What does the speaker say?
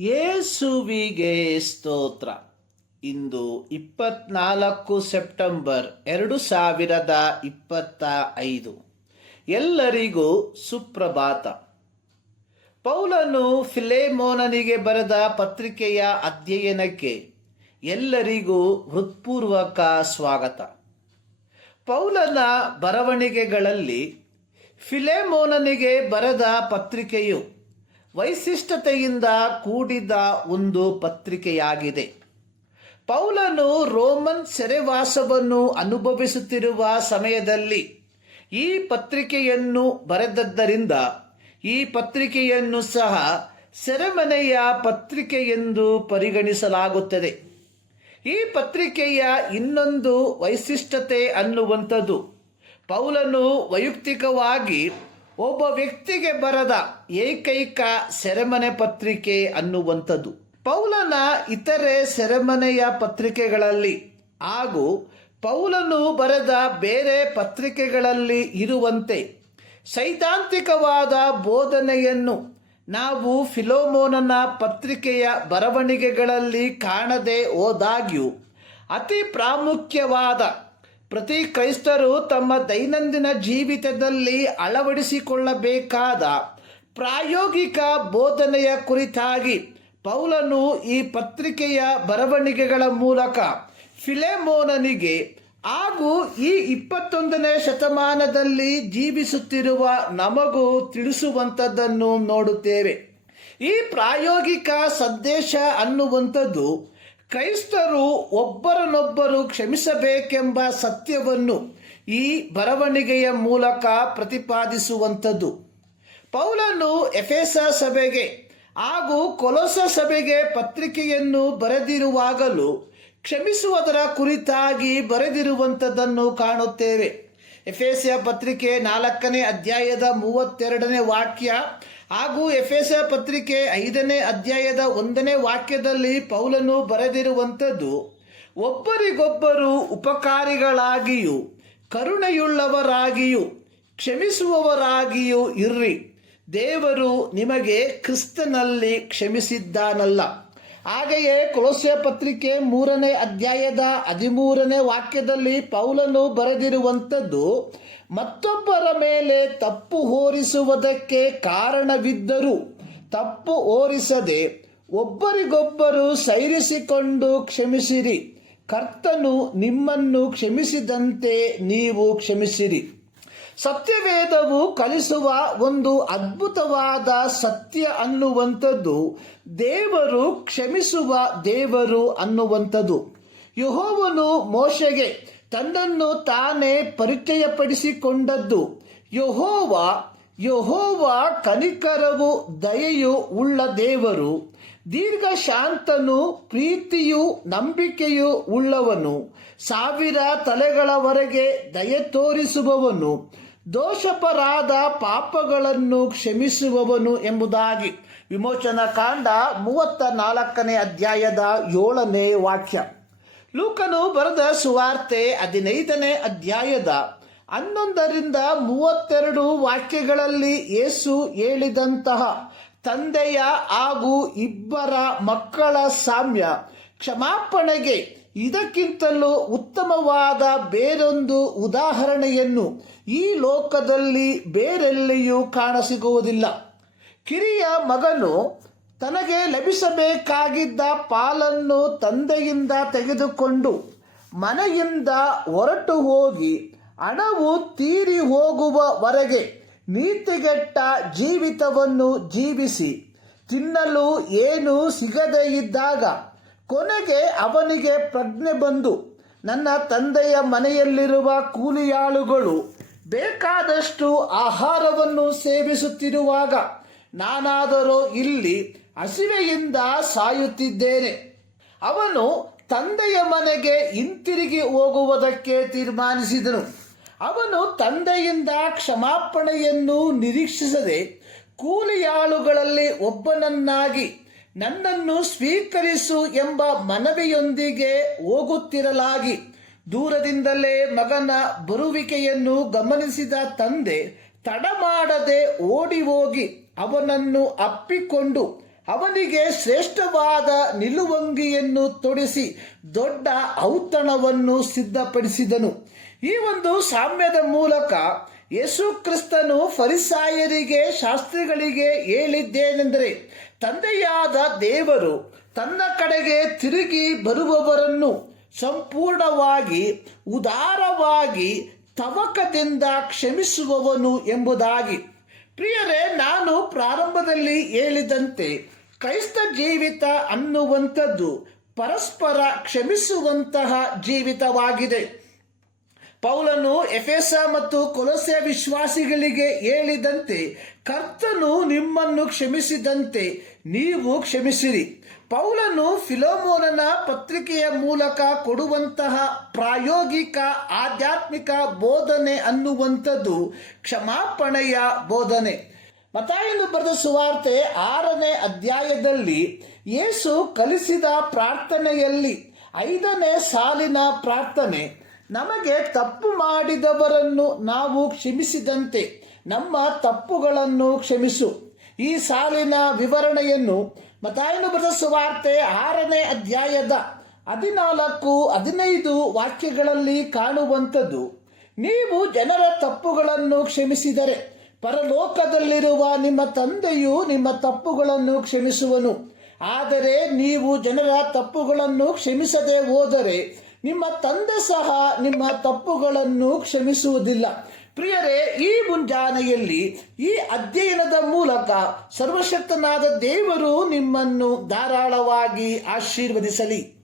ಯೇಸುವಿಗೆ ಸ್ತೋತ್ರ. ಇಂದು ಇಪ್ಪತ್ನಾಲ್ಕು ಸೆಪ್ಟೆಂಬರ್ ಎರಡು ಸಾವಿರದ ಇಪ್ಪತ್ತ ಐದು. ಎಲ್ಲರಿಗೂ ಸುಪ್ರಭಾತ. ಪೌಲನು ಫಿಲೇಮೋನನಿಗೆ ಬರೆದ ಪತ್ರಿಕೆಯ ಅಧ್ಯಯನಕ್ಕೆ ಎಲ್ಲರಿಗೂ ಹೃತ್ಪೂರ್ವಕ ಸ್ವಾಗತ. ಪೌಲನ ಬರವಣಿಗೆಗಳಲ್ಲಿ ಫಿಲೇಮೋನನಿಗೆ ಬರೆದ ಪತ್ರಿಕೆಯು ವೈಶಿಷ್ಟ್ಯತೆಯಿಂದ ಕೂಡಿದ ಒಂದು ಪತ್ರಿಕೆಯಾಗಿದೆ. ಪೌಲನು ರೋಮನ್ ಸೆರೆವಾಸವನ್ನು ಅನುಭವಿಸುತ್ತಿರುವ ಸಮಯದಲ್ಲಿ ಈ ಪತ್ರಿಕೆಯನ್ನು ಬರೆದದ್ದರಿಂದ ಈ ಪತ್ರಿಕೆಯನ್ನು ಸಹ ಸೆರೆಮನೆಯ ಪತ್ರಿಕೆ ಎಂದು ಪರಿಗಣಿಸಲಾಗುತ್ತದೆ. ಈ ಪತ್ರಿಕೆಯ ಇನ್ನೊಂದು ವೈಶಿಷ್ಟ್ಯತೆ ಅನ್ನುವಂಥದ್ದು. ಪೌಲನು ವೈಯಕ್ತಿಕವಾಗಿ ಒಬ್ಬ ವ್ಯಕ್ತಿಗೆ ಬರದ ಏಕೈಕ ಸೆರೆಮನೆ ಪತ್ರಿಕೆ ಅನ್ನುವಂಥದ್ದು. ಪೌಲನ ಇತರೆ ಸೆರೆಮನೆಯ ಪತ್ರಿಕೆಗಳಲ್ಲಿ ಹಾಗೂ ಪೌಲನು ಬರೆದ ಬೇರೆ ಪತ್ರಿಕೆಗಳಲ್ಲಿ ಇರುವಂತೆ ಸೈದ್ಧಾಂತಿಕವಾದ ಬೋಧನೆಯನ್ನು ನಾವು ಫಿಲೋಮೋನನ ಪತ್ರಿಕೆಯ ಬರವಣಿಗೆಗಳಲ್ಲಿ ಕಾಣದೆ ಹೋದಾಗ್ಯೂ ಅತಿ ಪ್ರಾಮುಖ್ಯವಾದ ಪ್ರತಿ ಕ್ರೈಸ್ತರು ತಮ್ಮ ದೈನಂದಿನ ಜೀವಿತದಲ್ಲಿ ಅಳವಡಿಸಿಕೊಳ್ಳಬೇಕಾದ ಪ್ರಾಯೋಗಿಕ ಬೋಧನೆಯ ಕುರಿತಾಗಿ ಪೌಲನು ಈ ಪತ್ರಿಕೆಯ ಬರವಣಿಗೆಗಳ ಮೂಲಕ ಫಿಲೆಮೋನನಿಗೆ ಹಾಗೂ ಈ ಇಪ್ಪತ್ತೊಂದನೇ ಶತಮಾನದಲ್ಲಿ ಜೀವಿಸುತ್ತಿರುವ ನಮಗೂ ತಿಳಿಸುವಂಥದ್ದನ್ನು ನೋಡುತ್ತೇವೆ. ಈ ಪ್ರಾಯೋಗಿಕ ಸಂದೇಶ ಅನ್ನುವಂಥದ್ದು ಕ್ರೈಸ್ತರು ಒಬ್ಬರನ್ನೊಬ್ಬರು ಕ್ಷಮಿಸಬೇಕೆಂಬ ಸತ್ಯವನ್ನು ಈ ಬರವಣಿಗೆಯ ಮೂಲಕ ಪ್ರತಿಪಾದಿಸುವಂಥದ್ದು. ಪೌಲನು ಎಫೆಸ ಸಭೆಗೆ ಹಾಗೂ ಕೊಲೊಸ ಸಭೆಗೆ ಪತ್ರಿಕೆಯನ್ನು ಬರೆದಿರುವಾಗಲೂ ಕ್ಷಮಿಸುವುದರ ಕುರಿತಾಗಿ ಬರೆದಿರುವಂಥದ್ದನ್ನು ಕಾಣುತ್ತೇವೆ. ಎಫೆಸಿಯ ಪತ್ರಿಕೆ ನಾಲ್ಕನೇ ಅಧ್ಯಾಯದ ಮೂವತ್ತೆರಡನೇ ವಾಕ್ಯ. ಹಾಗೂ ಎಫೆಸ ಪತ್ರಿಕೆ ಐದನೇ ಅಧ್ಯಾಯದ ಒಂದನೇ ವಾಕ್ಯದಲ್ಲಿ ಪೌಲನು ಬರೆದಿರುವಂಥದ್ದು, ಒಬ್ಬರಿಗೊಬ್ಬರು ಉಪಕಾರಿಗಳಾಗಿಯೂ, ಕರುಣೆಯುಳ್ಳವರಾಗಿಯೂ, ಕ್ಷಮಿಸುವವರಾಗಿಯೂ ಇರ್ರಿ. ದೇವರು ನಿಮಗೆ ಕ್ರಿಸ್ತನಲ್ಲಿ ಕ್ಷಮಿಸಿದ್ದಾನಲ್ಲ. ಹಾಗೆಯೇ ಕೊಲೋಸ್ಯ ಪತ್ರಿಕೆ ಮೂರನೇ ಅಧ್ಯಾಯದ ಹದಿಮೂರನೇ ವಾಕ್ಯದಲ್ಲಿ ಪೌಲನು ಬರೆದಿರುವಂಥದ್ದು, ಮತ್ತೊಬ್ಬರ ಮೇಲೆ ತಪ್ಪು ಹೋರಿಸುವುದಕ್ಕೆ ಕಾರಣವಿದ್ದರೂ ತಪ್ಪು ಹೋರಿಸದೆ ಒಬ್ಬರಿಗೊಬ್ಬರು ಸೈರಿಸಿಕೊಂಡು ಕ್ಷಮಿಸಿರಿ. ಕರ್ತನು ನಿಮ್ಮನ್ನು ಕ್ಷಮಿಸಿದಂತೆ ನೀವು ಕ್ಷಮಿಸಿರಿ. ಸತ್ಯವೇದವು ಕಲಿಸುವ ಒಂದು ಅದ್ಭುತವಾದ ಸತ್ಯ ಅನ್ನುವಂಥದ್ದು, ದೇವರು ಕ್ಷಮಿಸುವ ದೇವರು ಅನ್ನುವಂಥದ್ದು. ಯಹೋವನು ಮೋಶೆಗೆ ತನ್ನನ್ನು ತಾನೇ ಪರಿಚಯಪಡಿಸಿಕೊಂಡದ್ದು. ಯಹೋವ ಯಹೋವ ಕನಿಕರವು ದಯೆಯು ಉಳ್ಳ ದೇವರು. ದೀರ್ಘ ಶಾಂತನು ಪ್ರೀತಿಯು ನಂಬಿಕೆಯು ಉಳ್ಳವನು. ಸಾವಿರ ತಲೆಗಳವರೆಗೆ ದಯೆ ತೋರಿಸುವವನು. ದೋಷಪರಾದ ಪಾಪಗಳನ್ನು ಕ್ಷಮಿಸುವವನು ಎಂಬುದಾಗಿ. ವಿಮೋಚನಾ ಕಾಂಡ ಮೂವತ್ತ ನಾಲ್ಕನೇ ಅಧ್ಯಾಯದ ಏಳನೇ ವಾಕ್ಯ. ಲೂಕನು ಬರೆದ ಸುವಾರ್ತೆ ಹದಿನೈದನೇ ಅಧ್ಯಾಯದ ಹನ್ನೊಂದರಿಂದ ಮೂವತ್ತೆರಡು ವಾಕ್ಯಗಳಲ್ಲಿ ಏಸು ಹೇಳಿದಂತಹ ತಂದೆಯ ಹಾಗೂ ಇಬ್ಬರ ಮಕ್ಕಳ ಸಾಮ್ಯ ಕ್ಷಮಾಪಣೆಗೆ ಇದಕ್ಕಿಂತಲೂ ಉತ್ತಮವಾದ ಬೇರೊಂದು ಉದಾಹರಣೆಯನ್ನು ಈ ಲೋಕದಲ್ಲಿ ಬೇರೆಲ್ಲಿಯೂ ಕಾಣಸಿಗುವುದಿಲ್ಲ. ಕಿರಿಯ ಮಗನು ತನಗೆ ಲಭಿಸಬೇಕಾಗಿದ್ದ ಪಾಲನ್ನು ತಂದೆಯಿಂದ ತೆಗೆದುಕೊಂಡು ಮನೆಯಿಂದ ಹೊರಟು ಹೋಗಿ ಹಣವು ತೀರಿ ಹೋಗುವವರೆಗೆ ನೀತಿಗೆಟ್ಟ ಜೀವಿತವನ್ನು ಜೀವಿಸಿ ತಿನ್ನಲು ಏನು ಸಿಗದೇ ಇದ್ದಾಗ ಕೊನೆಗೆ ಅವನಿಗೆ ಪ್ರಜ್ಞೆ ಬಂದು, ನನ್ನ ತಂದೆಯ ಮನೆಯಲ್ಲಿರುವ ಕೂಲಿಯಾಳುಗಳು ಬೇಕಾದಷ್ಟು ಆಹಾರವನ್ನು ಸೇವಿಸುತ್ತಿರುವಾಗ ನಾನಾದರೂ ಇಲ್ಲಿ ಹಸಿವೆಯಿಂದ ಸಾಯುತ್ತಿದ್ದೇನೆ. ಅವನು ತಂದೆಯ ಮನೆಗೆ ಹಿಂತಿರುಗಿ ಹೋಗುವುದಕ್ಕೆ ತೀರ್ಮಾನಿಸಿದನು. ಅವನು ತಂದೆಯಿಂದ ಕ್ಷಮಾಪಣೆಯನ್ನು ನಿರೀಕ್ಷಿಸದೆ ಕೂಲಿಯಾಳುಗಳಲ್ಲಿ ಒಬ್ಬನನ್ನಾಗಿ ನನ್ನನ್ನು ಸ್ವೀಕರಿಸು ಎಂಬ ಮನವಿಯೊಂದಿಗೆ ಹೋಗುತ್ತಿರಲಾಗಿ. ದೂರದಿಂದಲೇ ಮಗನ ಬರುವಿಕೆಯನ್ನು ಗಮನಿಸಿದ ತಂದೆ ತಡ ಮಾಡದೆ ಓಡಿ ಹೋಗಿ ಅವನನ್ನು ಅಪ್ಪಿಕೊಂಡು ಅವನಿಗೆ ಶ್ರೇಷ್ಠವಾದ ನಿಲುವಂಗಿಯನ್ನು ತೊಡಿಸಿ ದೊಡ್ಡ ಔತಣವನ್ನು ಸಿದ್ಧಪಡಿಸಿದನು. ಈ ಒಂದು ಸಾಮ್ಯದ ಮೂಲಕ ಯೇಸು ಕ್ರಿಸ್ತನು ಫರಿಸಾಯರಿಗೆ, ಶಾಸ್ತ್ರಿಗಳಿಗೆ ಹೇಳಿದ್ದೇನೆಂದರೆ, ತಂದೆಯಾದ ದೇವರು ತನ್ನ ಕಡೆಗೆ ತಿರುಗಿ ಬರುವವರನ್ನು ಸಂಪೂರ್ಣವಾಗಿ, ಉದಾರವಾಗಿ, ತವಕದಿಂದ ಕ್ಷಮಿಸುವವನು ಎಂಬುದಾಗಿ. ಪ್ರಿಯರೇ, ನಾನು ಪ್ರಾರಂಭದಲ್ಲಿ ಹೇಳಿದಂತೆ ಕ್ರೈಸ್ತ ಜೀವಿತ ಅನ್ನುವಂಥದ್ದು ಪರಸ್ಪರ ಕ್ಷಮಿಸುವಂತಹ ಜೀವಿತವಾಗಿದೆ. ಪೌಲನು ಎಫೆಸ ಮತ್ತು ಕೊಲಸೆ ವಿಶ್ವಾಸಿಗಳಿಗೆ ಹೇಳಿದಂತೆ, ಕರ್ತನು ನಿಮ್ಮನ್ನು ಕ್ಷಮಿಸಿದಂತೆ ನೀವು ಕ್ಷಮಿಸಿರಿ. ಪೌಲನು ಫಿಲೋಮೋನನ ಪತ್ರಿಕೆಯ ಮೂಲಕ ಕೊಡುವಂತಹ ಪ್ರಾಯೋಗಿಕ, ಆಧ್ಯಾತ್ಮಿಕ ಬೋಧನೆ ಅನ್ನುವಂಥದ್ದು ಕ್ಷಮಾಪಣೆಯ ಬೋಧನೆ. ಮತಾಯನು ಬರೆದ ಸುವಾರ್ತೆ ಆರನೇ ಅಧ್ಯಾಯದಲ್ಲಿ ಯೇಸು ಕಲಿಸಿದ ಪ್ರಾರ್ಥನೆಯಲ್ಲಿ ಐದನೇ ಸಾಲಿನ ಪ್ರಾರ್ಥನೆ. ನಮಗೆ ತಪ್ಪು ಮಾಡಿದವರನ್ನು ನಾವು ಕ್ಷಮಿಸಿದಂತೆ, ನಮ್ಮ ತಪ್ಪುಗಳನ್ನು ಕ್ಷಮಿಸು. ಈ ಸಾಲಿನ ವಿವರಣೆಯನ್ನು ಮತಾಯನು ಬರೆದ ಸುವಾರ್ತೆ ಆರನೇ ಅಧ್ಯಾಯದ ಹದಿನಾಲ್ಕು, ಹದಿನೈದು ವಾಕ್ಯಗಳಲ್ಲಿ ಕಾಣುವಂಥದ್ದು. ನೀವು ಜನರ ತಪ್ಪುಗಳನ್ನು ಕ್ಷಮಿಸಿದರೆ, ಪರಲೋಕದಲ್ಲಿರುವ ನಿಮ್ಮ ತಂದೆಯು ನಿಮ್ಮ ತಪ್ಪುಗಳನ್ನು ಕ್ಷಮಿಸುವನು. ಆದರೆ ನೀವು ಜನರ ತಪ್ಪುಗಳನ್ನು ಕ್ಷಮಿಸದೆ ಹೋದರೆ ನಿಮ್ಮ ತಂದೆ ಸಹ ನಿಮ್ಮ ತಪ್ಪುಗಳನ್ನು ಕ್ಷಮಿಸುವುದಿಲ್ಲ. ಪ್ರಿಯರೇ, ಈ ಮುಂಜಾನೆಯಲ್ಲಿ ಈ ಅಧ್ಯಯನದ ಮೂಲಕ ಸರ್ವಶಕ್ತನಾದ ದೇವರು ನಿಮ್ಮನ್ನು ಧಾರಾಳವಾಗಿ ಆಶೀರ್ವದಿಸಲಿ.